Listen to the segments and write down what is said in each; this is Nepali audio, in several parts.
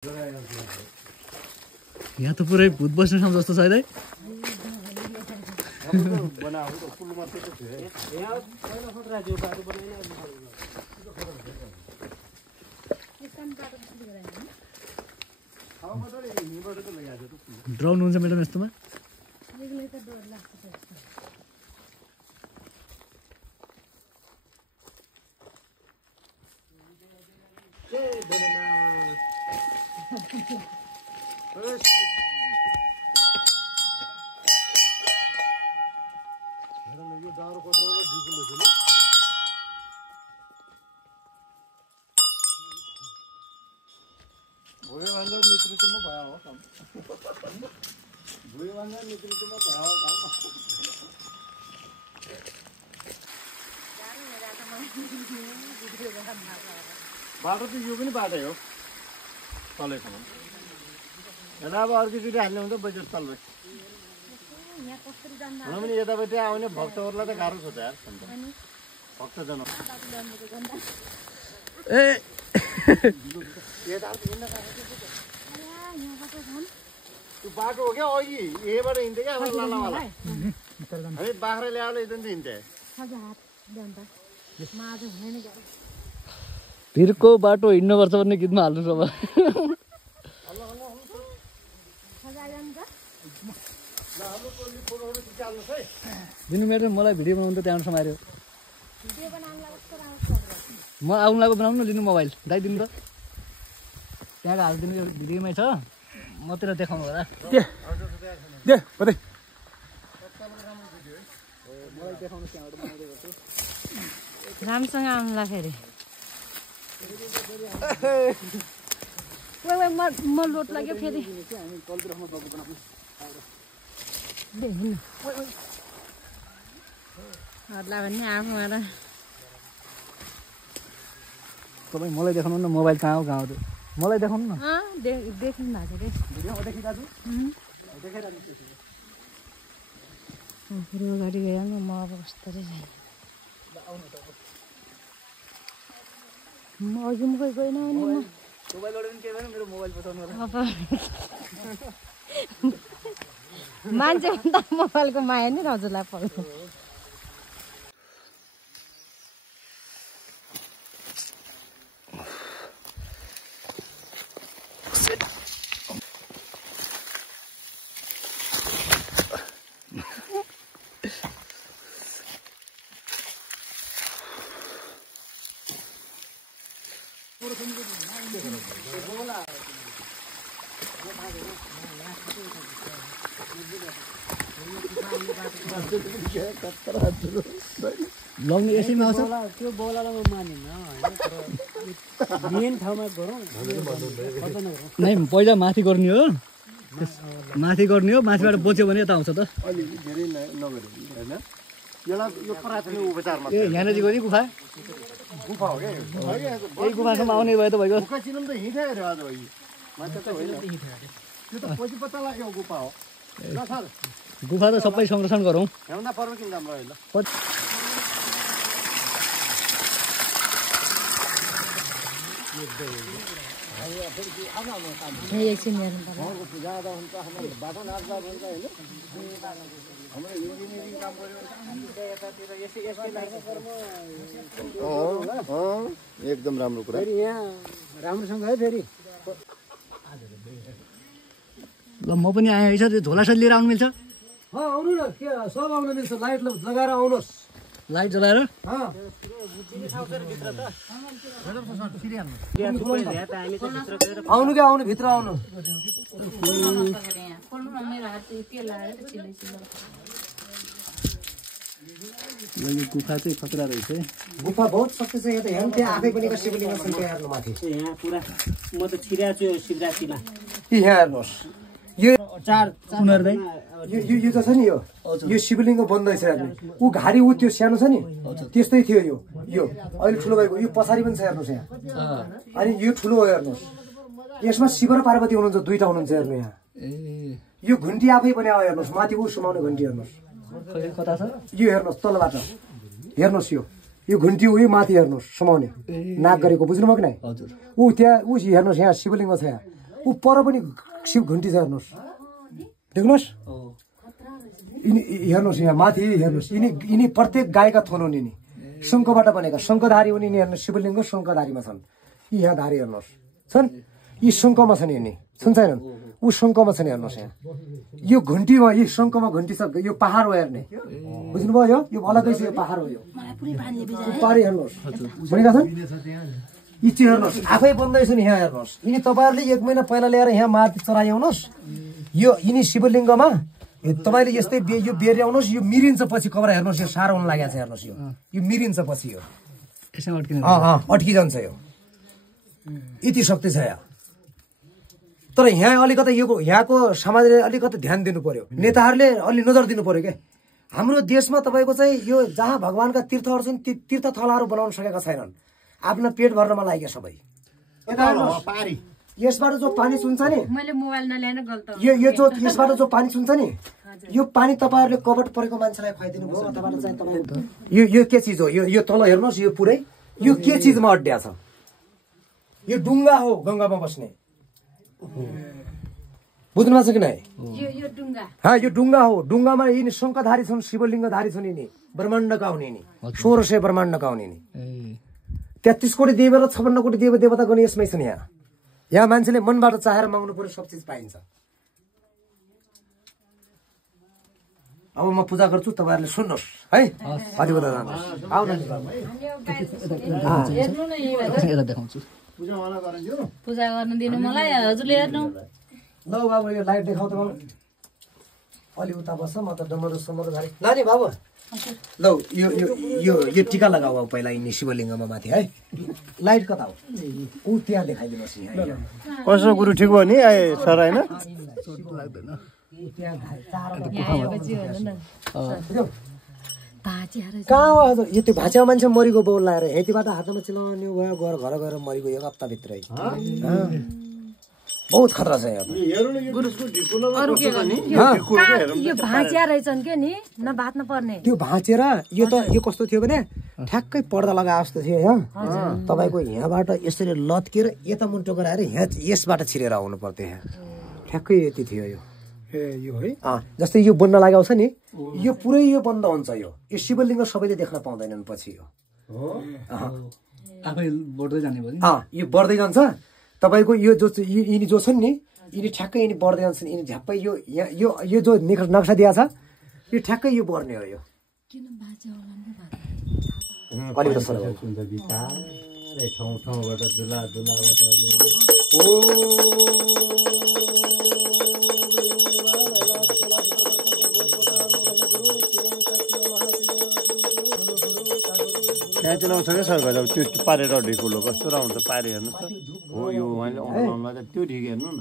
यहाँ त पुरै भूत बस्ने ठाउँ जस्तो छ है दाइ। ड्राउनु हुन्छ म्याडम यस्तोमा? बाटो त यो पनि बाटै हो तलैसम्म। यता अब अर्कोचोटि हाल्ने हुन्छ बजेट तलबै। हुन पनि यतापट्टि आउने भक्तहरूलाई त गाह्रो छ त यार। भक्तजन त्यो बाटो हो क्या अघि यहीबाट हिँड्थ्यो क्या लालावाला। है बाख्रा ल्याएर यता हिँड्थे। भिरको बाटो हिँड्नुपर्छ भन्ने गीतमा हाल्नु अब। दिनु मेरो मलाई भिडियो बनाउनु त त्यहाँबाट समार्यो। म आउनु लाग्यो बनाउनु लिनु मोबाइल दाइदिनु त। त्यहाँको हालिदिनु भिडियोमै छ मतिर देखाउनु होला। राम्रोसँग आउनुला फेरि म लोड लाग्यो फेरि हर्ला भन्ने आफूमा र तपाईँ मलाई देखाउनु न मोबाइल कहाँ हो त मलाई देखाउनु न। देख्नु भएको रे अगाडि गयो नि म अब कस्तो चाहिँ म अघि म कोही गएन अनि मान्छे भन्दा मोबाइलको माया नि हजुरलाई पर्छ। लाउने यसैमा आउँछ त्यो बोलालाई म मानिन्न मेन ठाउँमा गरौँ नै पहिला माथि गर्ने हो। माथि गर्ने हो माथिबाट बोच्यो भने यता आउँछ त। अलिकति धेरै नगर्यो होइन यसलाई यो प्राथमिक उपचारमा। ए यहाँ नजिक हो नि गुफा? गुफा हो क्या यही गुफासम्म आउने भयो त भइगयो। गुफा चिनौँ त हिँड्यो अरे आज भयो मान्छे त होइन त्यो त पछि पत्ता लाग्यो गुफा हो ल सर। गुफा त सबै संरक्षण गरौँ। हेर्दा पर्व किन राम्रो होइन एकछिन हेर्नु पर्यो। जाँदा हुन्छ हाम्रो बाटो नाच्दा हुन्छ होइन हाम्रो इन्जिनियरिङ काम गऱ्यो एकदम राम्रो कुरा। फेरि यहाँ राम्रोसँग है फेरि ल म पनि आएँ है सर। झोला सर लिएर आउनु मिल्छ? आउनु न के सब आउनु मिल्छ। लाइट लगाएर आउनुहोस्। लाइट जलाएर आउनु क्या आउनु भित्र आउनु। यो गुफा चाहिँ खतरा रहेछ है। गुफा बहुत शक्ति छ। यहाँ त हेर्नु त्यहाँ आफै पनि शिवलिङ्ग छन् त्यहाँ हेर्नु माथि। यहाँ पुरा म त छिराएको छु शिवरात्रिमा। यहाँ हेर्नुहोस् यो चार यो त छ नि यो शिवलिङ्ग बन्दैछ हेर्नु। ऊ घारी ऊ त्यो सानो छ नि त्यस्तै थियो यो अहिले ठुलो भएको। यो पछाडि पनि छ हेर्नुहोस् यहाँ। अनि यो ठुलो हो हेर्नुहोस्। यसमा शिव र पार्वती हुनुहुन्छ दुईटा हुनुहुन्छ हेर्नु यहाँ। यो घुन्टी आफै पनि आयो हेर्नुहोस् माथि ऊ सुमाउने घुन्टी हेर्नुहोस्। कता छ यो हेर्नुहोस् तलबाट हेर्नुहोस् यो घुन्टी उयो माथि हेर्नुहोस् सुमाउने नाक गरेको बुझ्नुभयो कि नै? ऊ त्यहाँ ऊ हेर्नुहोस् यहाँ शिवलिङ्ग छ यहाँ। ऊ पर पनि शिव घन्टी छ हेर्नुहोस् देख्नुहोस् यिनी हेर्नुहोस् यहाँ माथि हेर्नुहोस् यिनी प्रत्येक गाईका थोन हुन् यिनी शङ्खबाट बनेका शङ्खधारी हुन् यिनी हेर्नुहोस् शिवलिङ्ग शङ्खधारीमा छन् यी यहाँ धारी हेर्नुहोस् छन् यी शङ्खमा छन् यिनी छन् छैनन् ऊ शङ्खमा छन् हेर्नुहोस् यहाँ यो घन्टीमा यी शङ्खमा घन्टी छ यो पहाड हो हेर्ने बुझ्नुभयो यो अलगै छ यो पहाड हो यो पारी हेर्नुहोस् भनेका छन् यी चाहिँ हेर्नुहोस् आफै बन्दैछ नि यहाँ हेर्नुहोस् यिनी तपाईँहरूले 1 महिना पहिला ल्याएर यहाँ माथि चढाइआउनुहोस् यो यिनी शिवलिङ्गमा तपाईँले यस्तै यो बेर्याउनुहोस् यो मिरिन्छ पछि कपडा हेर्नुहोस् यो साह्रो हुन लागेको छ हेर्नुहोस् यो मिरिन्छ पछि यो अड्किजान्छ यो यति शक्ति छ यहाँ तर यहाँ अलिकति यहाँको समाजले अलिकति ध्यान दिनु पर्यो नेताहरूले अलि नजर दिनु पर्यो क्या हाम्रो देशमा तपाईँको चाहिँ यो जहाँ भगवानका तीर्थहरू छन् ती तीर्थथलाहरू बनाउन सकेका छैनन् आफ्नो पेट भर्नमा लाग्यो सबै यसबाट जो पानी सुन्छ नि मैले मोबाइल नल्याएर गल्त यो जो यसबाट जो पानी सुन्छ नि यो पानी तपाईँहरूले कपट परेको मान्छेलाई खुवाइदिनु भयो अथवा चाहिँ तपाईँको यो के चिज हो यो तल हेर्नुहोस् यो पुरै यो के चिजमा अड्ड्या छ यो डुङ्गा हो गङ्गामा बस्ने बुझ्नु भएको छ कि नै यो डुङ्गा यो डुङ्गा हो डुङ्गामा यिनी शङ्खधारी छन् शिवलिङ्गधारी छन् यिनी ब्रह्माण्डका हुन् यिनी 1600 ब्रह्माण्डका हुन् यिनी 33 कोटी देव र 56 कोटी देव देवता गर्ने यसमै छन् यहाँ मान्छेले मनबाट चाहेर माग्नु पर्यो सब चिज पाइन्छ अब म पूजा गर्छु तपाईँहरूले सुन्नुहोस् है अधिवता जानुहोस् आउन देखाउँछु पूजा गर्न दिनु मलाई हजुरले हेर्नु ल बाबु यो लाइट देखाउ त मलाई अलि उता बस्छ म त डमरो समरो गाडी नानी बाबु ल यो यो यो यो टिका लगाऊ अब पहिला यिनी शिवलिङ्गमा माथि है लाइट कता हो ऊ त्यहाँ देखाइदिनुहोस् यहाँ कसो गुरु ठिक भयो नि सर होइन कहाँ हो हजुर यो त्यो भाँच्या मान्छे मरिगयो बौल लाएर यतिबाट हातमा चिलाउने भयो गएर घर गएर मरिगयो 1 हप्ताभित्रै बहुत खतरा छ यहाँ यो भाँचिया रहेछन् के नि नभात्न पर्ने त्यो भाँचेर यो त यो कस्तो थियो भने ठ्याक्कै पर्दा लगाए जस्तो थियो यहाँ तपाईँको यहाँबाट यसरी लत्केर यता मुन्टो गराएर यहाँ यसबाट छिरेर आउनु पर्थ्यो यहाँ ठ्याक्कै यति थियो यो यो है जस्तै यो बन्न लागेको छ नि यो पुरै यो बन्द हुन्छ यो शिवलिङ्ग सबैले देख्न पाउँदैनन् पछि यो आफै बढ्दै जाने भयो यो बढ्दै जान्छ तपाईँको यो जो यिनी जो छन् नि यिनी ठ्याक्कै यिनी बढ्दै जान्छन् यिनी झ्याप्पै यो यो जो नक्सा दिएको छ यो ठ्याक्कै यो बढ्ने हो यो अलिकति यहाँ चलाउँछ क्या सरकार अब त्यो पारेर ढिकुलो कस्तो राम्रो पारे हेर्नु त हो यो उहाँले अनलाइनमा त त्यो ठिक हेर्नु न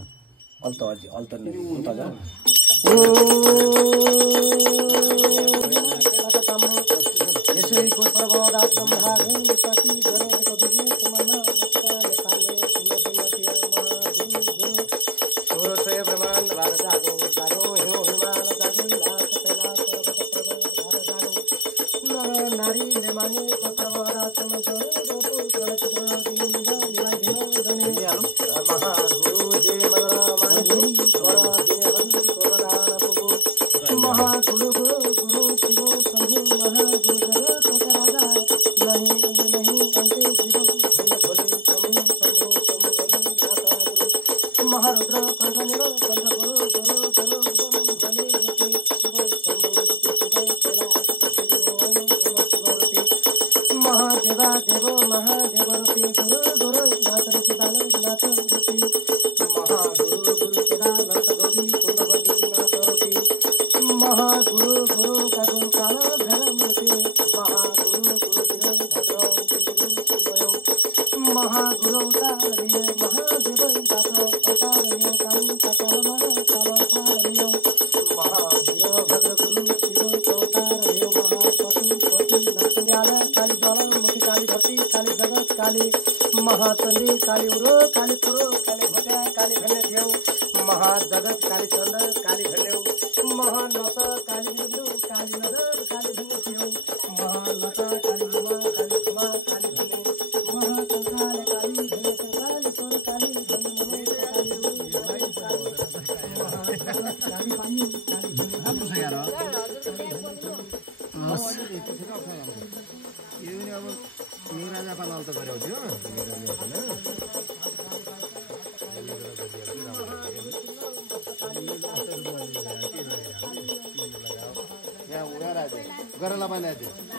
महाचंडी काली उरो काली पुरो काली भट्या काली भन्ने थियो महाजगत काली चण्ड काली भन्ने महानस काली बिन्दु काली नजर काली भन्ने थियो महालता काली उमा काली उमा काली भन्ने महाकङ्काल काली भन्ने काली स्वर काली भन्ने राम्रो छ यार हस् यो पनि अब मेरा जापालाल त गरेको थियो यहाँ उगा राजे गरेर बनाएको थियो